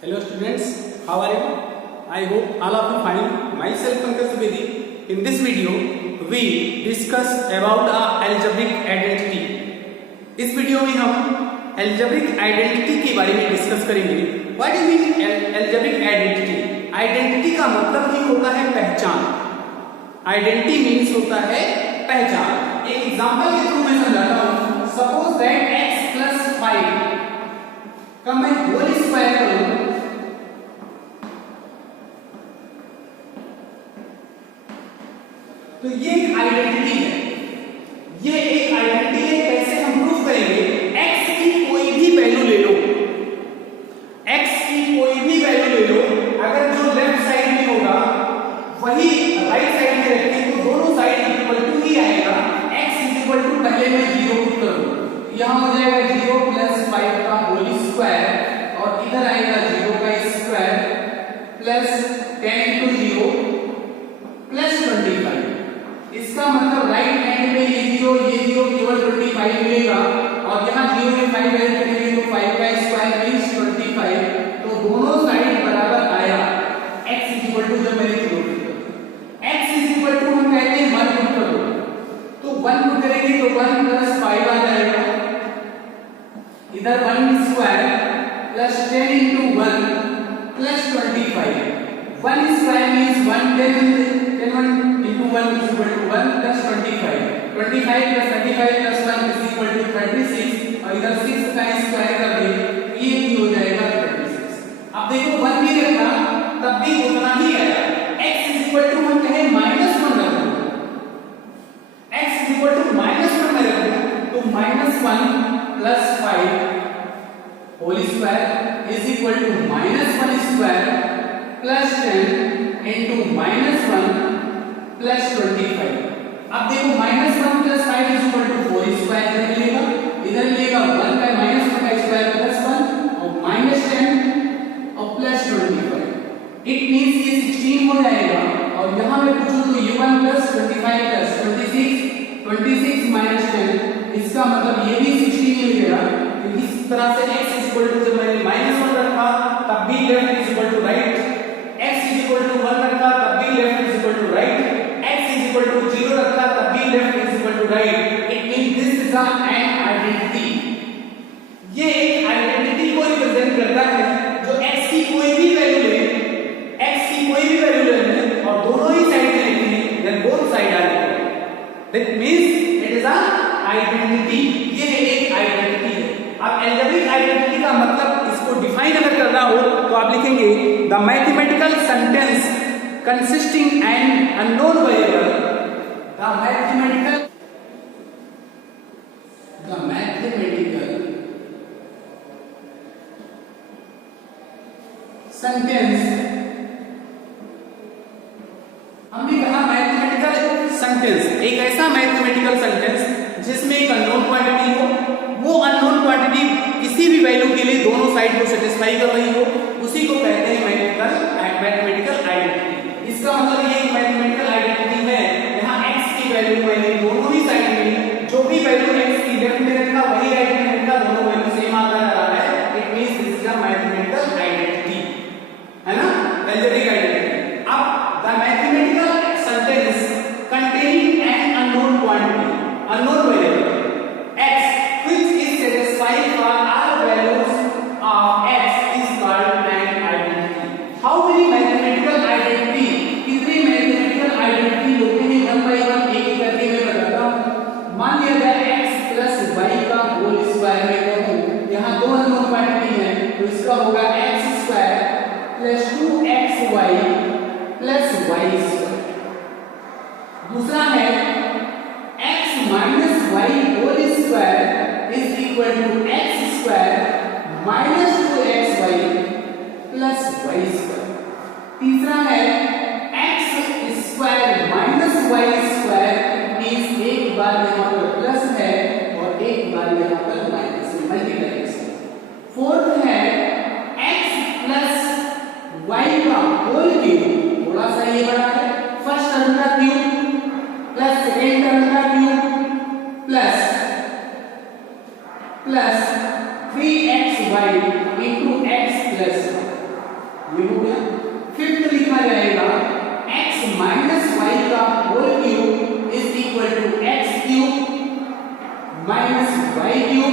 Hello students, how are you? I hope all of you fine. Myself Pankaj Subedi. In this video, we discuss about algebraic identity. इस video में हम algebraic identity के बारे में discuss करेंगे. What is algebraic identity? Identity का मतलब ही होता है पहचान. Identity means होता है पहचान. एक एग्जांपल के थ्रू मैं समझाता हूँ. Suppose that x plus 5 का मैं होल स्क्वायर करूँ तो ये एक आइडेंटिटी है. ये एक आइडेंटिटी है. कैसे हम प्रूफ करेंगे? x की कोई भी वैल्यू ले लो, x की कोई भी वैल्यू ले लो, अगर जो लेफ्ट साइड में होगा वही राइट साइड में रखेंगे तो दोनों साइड इक्वल टू ही आएगा. x इक्वल टू पहले मैं 0 पुट करूं, यहां हो जाएगा 0 प्लस 5 का होल स्क्वायर और इधर आएगा 0 का स्क्वायर प्लस 10 टू 0 प्लस 25. इसका मतलब राइट हैंड में ये 0 केवल 25 मिलेगा और यहाँ 0 में 5 ऐड करेंगे तो 5 का स्क्वायर मींस 25. तो दोनों साइड बराबर आया. x इक्वल टू जब मैंने 0 x इक्वल टू हम कहते हैं 1 पुट करो तो 1 पुट करेंगे तो 1 प्लस 5 आ जाएगा, इधर 1 square plus 10 into 1 plus 25. 1 square means 1 10 1 into 1 is equal to 1 plus 25. 25 plus 35 plus 1 is equal to 36 और इधर 6 का स्क्वायर कर दें ये भी हो जाएगा 36. अब देखो 1 भी रखा तब भी उतना ही आया. x is equal to हम कहें -1 रखो, x is equal to -1 में रखो तो -1 plus 5 whole square is equal to -1 square plus 10 into -1 plus 25. अब देखो -1 plus 5 is equal to 4 square इधर मिलेगा, इधर मिलेगा 1 का -1 का स्क्वायर प्लस 1 और -10 और प्लस 25. इट मींस ये 16 हो जाएगा और यहां मैं पूछूं तो ये 1 प्लस 25 प्लस 26 माइनस 10 इसका मतलब ये भी 16 मिल गया. तो इस तरह से x इज इक्वल टू जब मैंने -1 रखा तब भी left is equal to right, x is equal to 1 रखा तब भी left is equal to right, x is equal to 0 रखा तब भी left is equal to right. It means this is an identity. ये एक आइडेंटिटी को रिप्रेजेंट करता है जो x की कोई भी वैल्यू ले, x की कोई भी वैल्यू ले और दोनों ही साइड में लिखनी है, then both side are equal. That means it is an identity. ये एक आइडेंटिटी है. अब algebraic identity का मतलब इसको डिफाइन अगर करना हो तो आप लिखेंगे the mathematical sentence consisting an unknown variable, the mathematical sentence. हमने कहा मैथमेटिकल सेंटेंस एक ऐसा मैथमेटिकल सेंटेंस जिसमें एक अननोन क्वांटिटी हो, वो अननोन क्वांटिटी किसी भी वैल्यू के लिए दोनों साइड को सेटिस्फाई कर रही हो, उसी को कहते हैं मैथमेटिकल आइडेंटिटी. इसका मतलब ये मैथमेटिकल आइडेंटिटी है यहाँ x की वैल्यू मैंने दोनों ही साइड में जो भी वैल्यू x की लेफ्ट में रखा वही राइट में रखा, दोनों वैल्यू सेम आता जा रहा है. It means this is a mathematical identity, है ना, algebraic आइडेंटिटी. अब the mathematical sentence containing an unknown quantity, unknown variable x which is satisfied for all values of x is called an identity. How many mathematical identity, कितने mathematical identity होते हैं? 1 by 1 एक एक करके मैं बताता हूं. मान लिया जाए x प्लस y का होल स्क्वायर में कहूं, यहां दो अननोन क्वांटिटी है तो इसका होगा x square plus 2xy plus y square. दूसरा है x minus y whole square is equal to x square minus 2xy plus y square. तीसरा है x square minus y square means एक बार यहां पर प्लस है और एक बार यहां पर माइनस है, मल्टीप्लिकेशन. फोर्थ है x प्लस y का होल क्यूब, थोड़ा सा ये बड़ा है, फर्स्ट टर्म का क्यूब प्लस सेकंड टर्म का cube plus 3xy into x plus 1. ये हो गया। फिफ्थ लिखा जाएगा x माइनस वाई का whole cube is equal to x cube minus y cube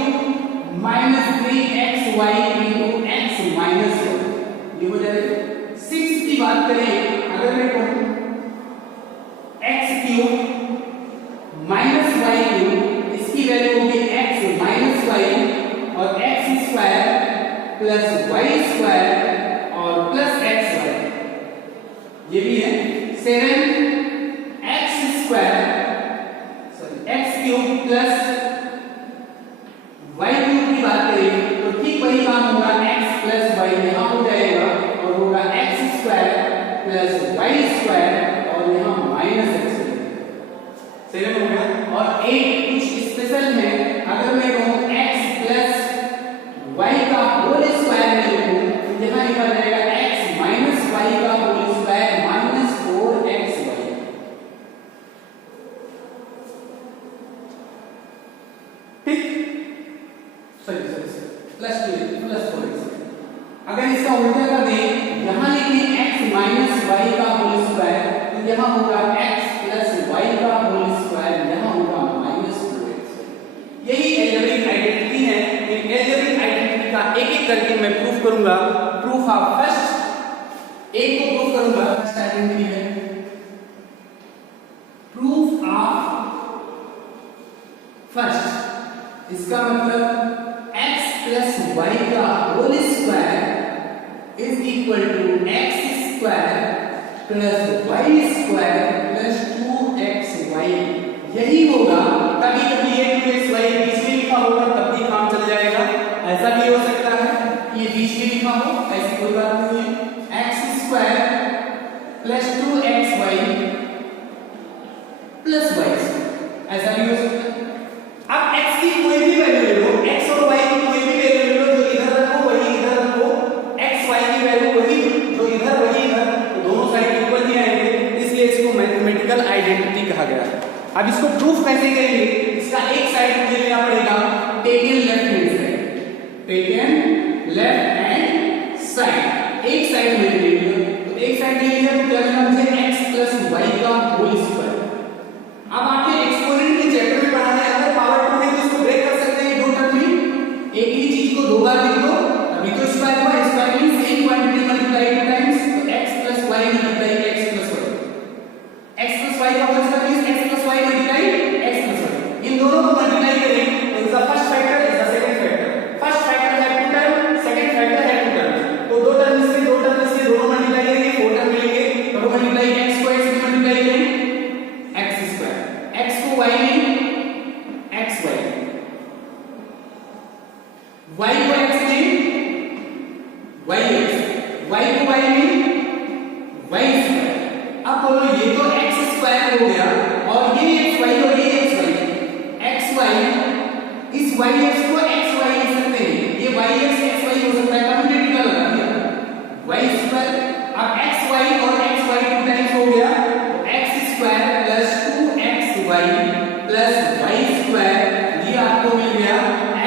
minus 3xy into x minus one. ये हो जाएगा। सिक्स की बात करें अगर मैं कहूं x cube minus y cube, इसकी वैल्यू होगी एक्स माइनस वाई और x square plus y square और प्लस एक्स वाई, ये भी है। 7 x square sorry x cube plus y cube की बात करें तो ठीक वही काम होगा, एक्स प्लस वाई यहां हो जाएगा और होगा x square plus y square और यहां माइनस एक्स। 7 हो गया। और 8 कुछ स्पेशल है, अगर मैं कहूं x प्लस वाई का होल स्क्वायर में लिखूं तो यहां लिखा जाएगा x माइनस वाई का होल स्क्वायर माइनस 4xy। ठीक, सही प्लस 4x। अगर इसका उल्टा कर दें, यहां लिखें x माइनस वाई का होल स्क्वायर तो यहां होगा x प्लस वाई का होल स्क्वायर, यहां होगा माइनस 4x। यही एल्जेब्रिक आइडेंटिटी है। इन एल्जेब्रिक आइडेंटिटी का एक एक करके मैं प्रूफ करूंगा। प्रूफ ऑफ फर्स्ट एक को प्रूफ करूंगा। फर्स्ट आइडेंटिटी है प्रूफ ऑफ फर्स्ट, इसका मतलब x प्लस वाई का whole square is equal to x square plus y square plus 2xy। यही होगा। कभी कभी ये 2xy बीच में लिखा होगा तब भी काम चल जाएगा, ऐसा भी हो सकता है ये बीच में लिखा हो, ऐसी कोई बात नहीं है। X square plus 2xy plus y, ऐसा भी हो सकता है। अब x की कोई भी वैल्यू ले लो, x और y की कोई भी वैल्यू ले लो, जो इधर रखो वही इधर रखो, x y की वैल्यू वही जो इधर वही इधर, तो दोनों साइड इक्वल ही आएंगे, इसलिए इसको मैथमेटिकल आइडेंटिटी कहा गया है। अब इसको प्रूफ कैसे करेंगे? इसका एक साइड मुझे लेना पड़ेगा taken left hand side, taken left hand side, एक साइड ले लीजिए। तो एक साइड ले लीजिए तो क्या लेना मुझे x प्लस y का होल स्क्वायर। अब आपके एक्सपोनेंट के चैप्टर में पढ़ा है, अगर पावर 2 है तो इसको ब्रेक कर सकते हैं दो टर्म में, एक ही चीज को दो बार लिख दो, अभी तो स्क्वायर हुआ, square means same quantity multiply two times, तो x plus y multiply x plus y, x plus y का whole square means x plus y multiply x plus y। इन दोनों को मल्टीप्लाई करें तो इसका first factor is the second factor, first factor है two term, second factor है two term, तो दो टर्म इसके दोनों मल्टीप्लाई करेंगे, 4 टर्म मिलेंगे, तो मल्टीप्लाई x को x से मल्टीप्लाई करें x स्क्वायर, x को y में xy, y को x में yx, y को y में y स्क्वायर। अब बोलो ये तो x स्क्वायर हो गया और ये xy और ये xy, xy इस yx को xy लिख सकते हैं, ये yx xy हो सकता है, कम्युटेटिव का लगा दिया y स्क्वायर। अब xy और xy टू टाइम्स हो गया तो x square plus 2xy plus y square, ये आपको मिल गया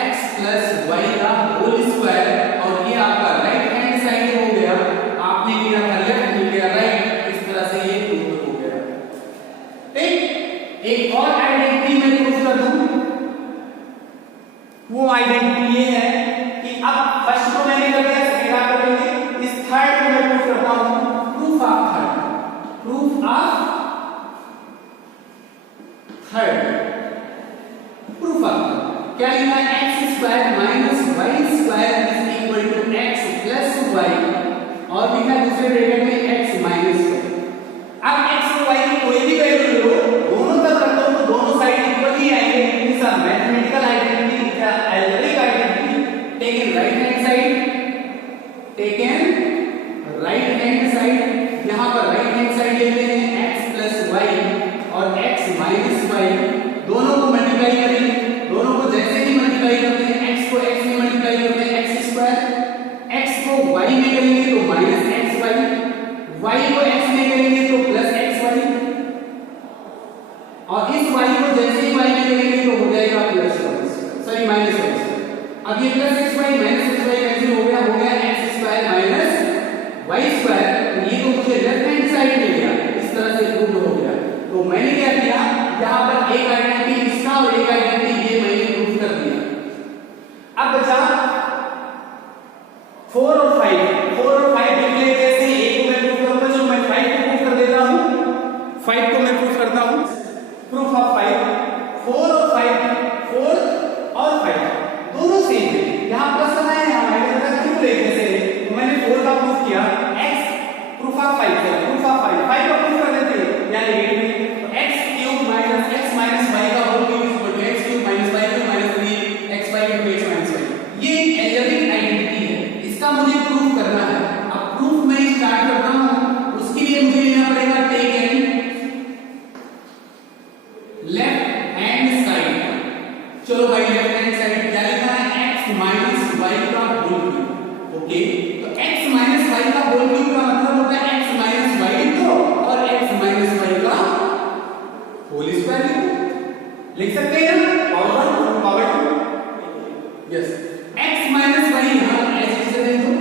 x प्लस y का होल स्क्वायर, और ये आपका राइट हैंड साइड हो गया, आपने लिया था लेफ्ट मिल गया राइट, इस तरह से ये प्रूफ हो गया। ठीक, एक और आइडेंटिटी मैं प्रूफ कर दूं, वो आइडेंटिटी ये है कि अब फर्स्ट को मैंने कर दिया, सेकंड आप कर लेंगे, इस थर्ड को मैं प्रूफ करता हूं, proof of third, proof of third, proof of क्या लिखा है, x square minus y square is equal to x plus y, और लिखा है दूसरे ब्रैकेट में एक्स माइनस वाई। अब एक्स और वाई की कोई भी वैल्यू लो, दोनों तरफ रखो तो दोनों साइड इक्वल ही आएंगे, it is a mathematical identity, it is a algebraic identity. Taken right hand side, taken right hand side, यहां पर राइट हैंड साइड लेते हैं एक्स प्लस वाई और एक्स माइनस वाई, दोनों को मल्टीप्लाई करें, दोनों को जैसे ही मल्टीप्लाई करते हैं, x को x में मल्टीप्लाई करते हैं x स्क्वायर, x को y में करेंगे तो माइनस xy, y को x में करेंगे तो प्लस xy, और इस y को जैसे ही y में करेंगे तो हो जाएगा प्लस सॉरी माइनस x। अब ये plus xy minus xy cancel हो गया x स्क्वायर माइनस y किया x प्रूफ ऑफ 5 का प्रूफ कर देते हैं यानी नेगेटिव, तो x cube minus x minus y का whole cube equal to x cube minus y cube minus 3xy into x minus y। ये एल्जेब्रिक आइडेंटिटी है, इसका मुझे प्रूफ करना है। अब प्रूफ मैं स्टार्ट करता हूं, उसके लिए मुझे लेना पड़ेगा take an left hand side. चलो भाई लेफ्ट हैंड साइड क्या लिखा है x माइनस y का होल क्यूब। ओके, तो x माइनस y का होल क्यूब का मतलब होता है x माइनस y को और x माइनस y का होल स्क्वायर लिख सकते हैं ना, power 2 yes. x minus y यहां ऐसे लिख दो,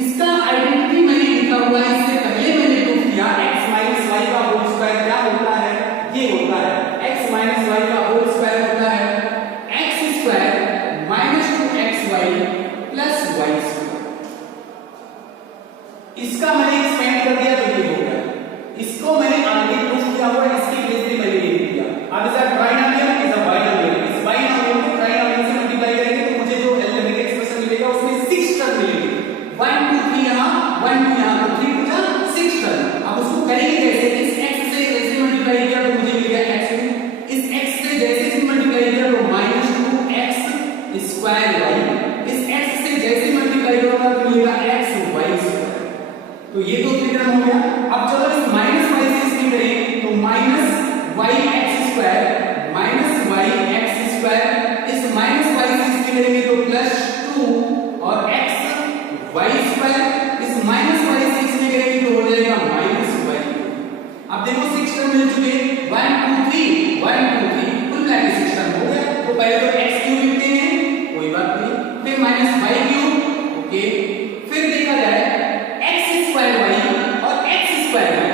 इसका आइडेंटिटी मैंने लिखा हुआ है, इससे पहले मैंने प्रूफ किया x माइनस y का होल स्क्वायर क्या होता है, ये होता है x माइनस y का होल स्क्वायर होता है x square minus 2xy plus y square. इसका मैंने एक्सपेंड कर दिया तो ये हो गया, इसको मैंने आगे प्रूफ किया हुआ है, इसकी प्लेस पे मैंने लिख दिया। अब इसका ट्राइनोमियल इज अ बाइनोमियल, इस बाइनोमियल को ट्राइनोमियल से मल्टीप्लाई करेंगे तो मुझे जो एल्जेब्रिक एक्सप्रेशन मिलेगा उसमें 6 टर्म मिलेंगे, 1 2 3 यहां 1 2 यहां, तो 3 टू 6 टर्म। अब उसको करेंगे कैसे, इस x से जैसे मल्टीप्लाई किया तो मुझे मिल गया x, इस x से जैसे मल्टीप्लाई किया तो माइनस 2x स्क्वायर y, इस x से जैसे मल्टीप्लाई करूंगा तो मिलेगा x y स्क्वायर। तो ये तो टर्म हो गया। अब चलो इस माइनस y से इसकी करें तो minus y x square minus y x square, इस माइनस y से इसकी करेंगे तो प्लस 2 और x y स्क्वायर, इस माइनस y से इसमें करेंगे तो हो जाएगा माइनस y। अब देखो 6 टर्म मिल चुके, 1 2 3 1 2 3 कुल मिला के 6 टर्म हो गया। तो पहले तो x क्यूब लिखते हैं, कोई बात नहीं, फिर माइनस y क्यूब, ओके, फिर देखा जाए x स्क्वायर y और x स्क्वायर y,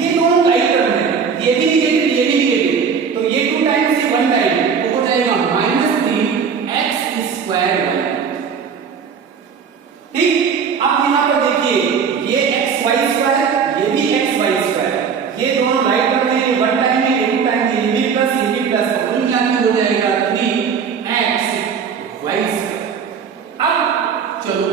ये दोनों का टर्म है, ये भी नेगेटिव ये भी नेगेटिव, तो ये 2 टाइम्स से 1 टाइम तो हो जाएगा माइनस 3x स्क्वायर y। ठीक, अब यहां पर देखिए ये xy स्क्वायर ये भी xy स्क्वायर, ये दोनों राइट टर्म है, ये 1 टाइम है ये 2 टाइम है, ये भी प्लस ये भी प्लस, तो कुल मिला के हो जाएगा 3x y स्क्वायर। अब चलो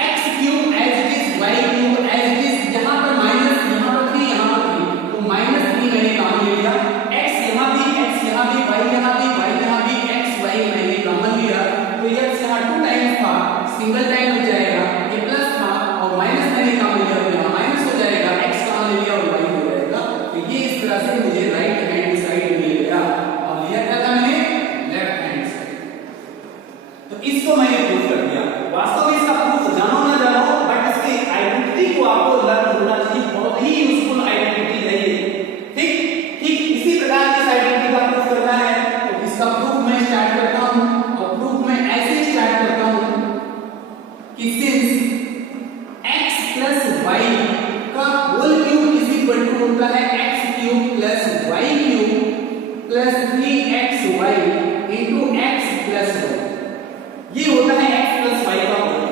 x cube as it is y cube as it is, यहां पर माइनस यहां पर 3 यहां पर 3, तो माइनस 3 मैंने कॉमन ले लिया, x यहां भी y यहां भी y यहां भी x y मैंने कॉमन लिया, तो ये x यहां 2 टाइम्स था, सिंगल टाइम हो जाएगा, ये प्लस था और माइनस मैंने कॉमन लिया तो यहां माइनस हो जाएगा, x कॉमन ले लिया और y हो जाएगा। तो ये इस तरह से मुझे राइट हैंड साइड मिल गया और लिया क्या था मैंने लेफ्ट हैंड साइड। तो इसको मैंने प्रूफ कर दिया। वास्तव में इसका प्रूफ जानो ना जानो, बट इसकी आइडेंटिटी को आपको लर्न होना चाहिए, बहुत ही यूजफुल आइडेंटिटी है ये। ठीक ठीक इसी प्रकार की आइडेंटिटी का प्रूफ करना है, तो इसका प्रूफ मैं स्टार्ट करता हूं और प्रूफ मैं ऐसे स्टार्ट करता हूं कि सिंस x प्लस y का whole cube is equal to होता है x cube plus y cube plus 3xy into x plus y, ये होता है x प्लस y का होल।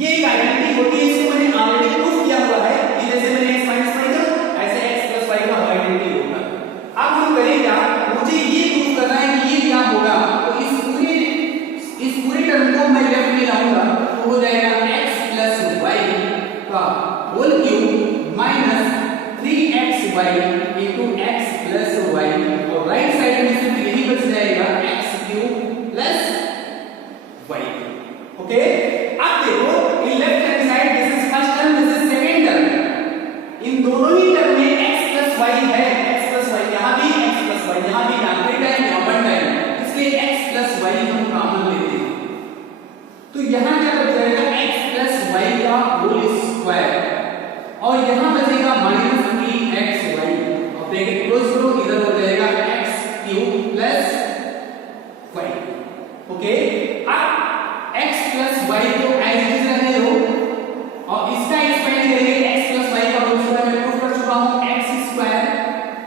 ये एक आइडेंटिटी होती है, इसको मैंने ऑलरेडी प्रूफ किया हुआ है कि जैसे मैंने x माइनस y का ऐसे x प्लस y का आइडेंटिटी होता है। अब हम करें क्या, मुझे ये प्रूफ करना है कि ये क्या होगा, तो इस पूरे टर्म को मैं लेफ्ट में लाऊंगा तो हो जाएगा x प्लस y का whole cube minus 3xy into x plus y, और राइट साइड में सिर्फ यही बच जाएगा x cube plus y। Okay, अब देखो in left hand side this is first term this is second term, इन दोनों ही टर्म में x प्लस y है, x प्लस y यहां भी x प्लस y यहां भी यहां टाइम यहां 1 टाइम, इसलिए x प्लस y हम कॉमन लेते हैं, तो यहां क्या बच जाएगा x प्लस y का होल स्क्वायर और यहां बचेगा माइनस 3xy, और ब्रैकेट क्लोज करो, इधर हो जाएगा x cube plus y। Okay, अब x प्लस y को एज इट इज रहने दो और इसका एक्सपेंड करेंगे x प्लस y का होल स्क्वायर, मैं प्रूफ कर चुका हूं x square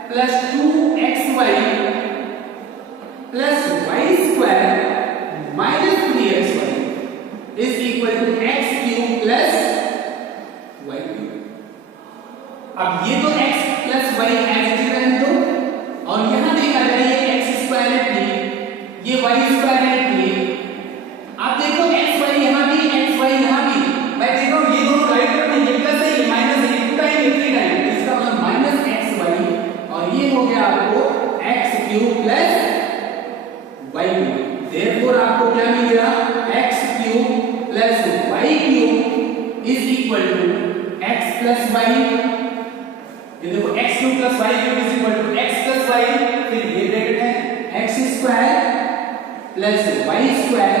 plus 2xy plus y square minus 3xy is equal to x cube plus y cube. अब ये तो x plus y as it is रहने दो और यहां देखा जाए ये x स्क्वायर है 3, ये y स्क्वायर है 3, आप देखो x y यहां भी x is equal to x plus y, ये देखो x cube plus y cube is equal to x plus y, फिर ये ब्रैकेट है x square plus y square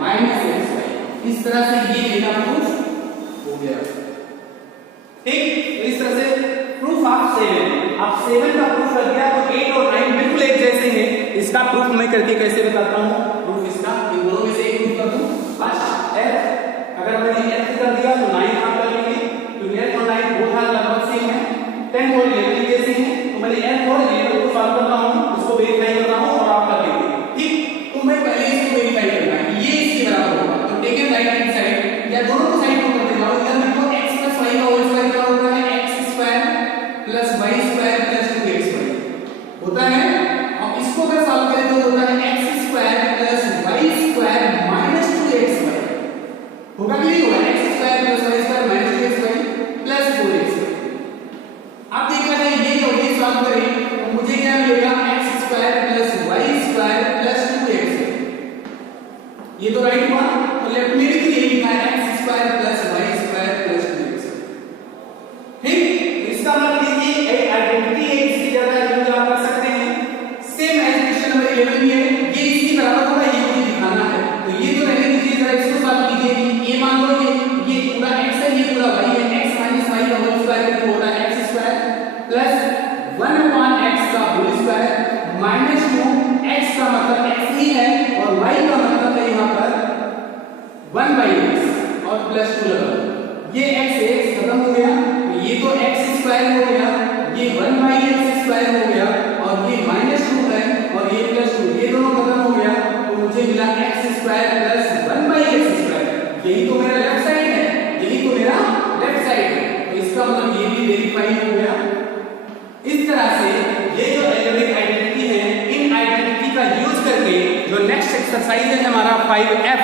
minus x y. इस तरह से ये मेरा प्रूफ हो गया। ठीक, तो इस तरह से प्रूफ आप 7 का प्रूफ कर दिया, तो 8 और 9 बिल्कुल एक जैसे हैं। इसका प्रूफ मैं करके कैसे बताता हूँ, प्रूफ इसका इन दोनों में से एक प्रूफ कर दूं बस। f अगर मैंने f कर दिया तो 9 आप कर लेंगे, क्योंकि f और 9 वो लगभग सेम है, 10 और 11 जैसे हैं, तो मैंने f और 11 को सॉल्व करता हूँ, इसको वेरीफाई करता हूँ और आप कर लेंगे। ठीक, तो मैं पहले इसको वेरीफाई करना है ये इसके बराबर होगा, तो टेकन राइट हैंड साइड या दोनों को साइड को कर देना, इधर देखो x प्लस y का होल स्क्वायर क्या होता है, x square plus y square plus 2x होता है। अब इसको अगर सॉल्व करें तो होता है x square plus y square minus 2x होगा कि नहीं होगा, x square plus y square minus 2x plus 4x। अब देखना है ये जो ये सॉल्व करें तो मुझे क्या मिलेगा, x square plus y square plus 2x। ये तो राइट हुआ, तो लेफ्ट में भी यही लिखा है x square plus y square plus 2x। ठीक, इसका मतलब ये एक आइडेंटिटी है, इसकी जगह यूज आप कर सकते हैं। सेम एज क्वेश्चन नंबर 11 में है, ये इसके बराबर होगा, ये मुझे दिखाना है। तो ये तो रहने दीजिए, जरा इसको सॉल्व कीजिए। ये मान लो ये पूरा x है, ये पूरा y है, x माइनस y का होल स्क्वायर कितना होता है, x square plus 1 upon x का होल स्क्वायर माइनस 2, x का मतलब x ही है और y का मतलब है यहां पर 1 बाई x और प्लस 2 लगा। ये x खत्म हो गया, ये तो x स्क्वायर हो गया, ये 1 बाई x स्क्वायर हो गया और ये माइनस 2 है और ये प्लस 2, ये दोनों खत्म हो गया, तो मुझे मिला x square plus 1 by x square. यही तो मेरा लेफ्ट साइड है, यही तो मेरा लेफ्ट साइड है, तो इसका मतलब ये भी वेरीफाई हो गया। इस तरह से ये जो अलजेब्रिक आइडेंटिटी है, इन आइडेंटिटी का यूज करके जो नेक्स्ट एक्सरसाइज है हमारा 5F,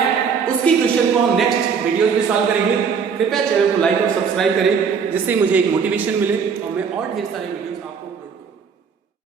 उसकी क्वेश्चन को हम नेक्स्ट वीडियोस में सॉल्व करेंगे। कृपया चैनल को लाइक और सब्सक्राइब करें, जिससे मुझे एक मोटिवेशन मिले और मैं और ढेर सारे वीडियोस आपको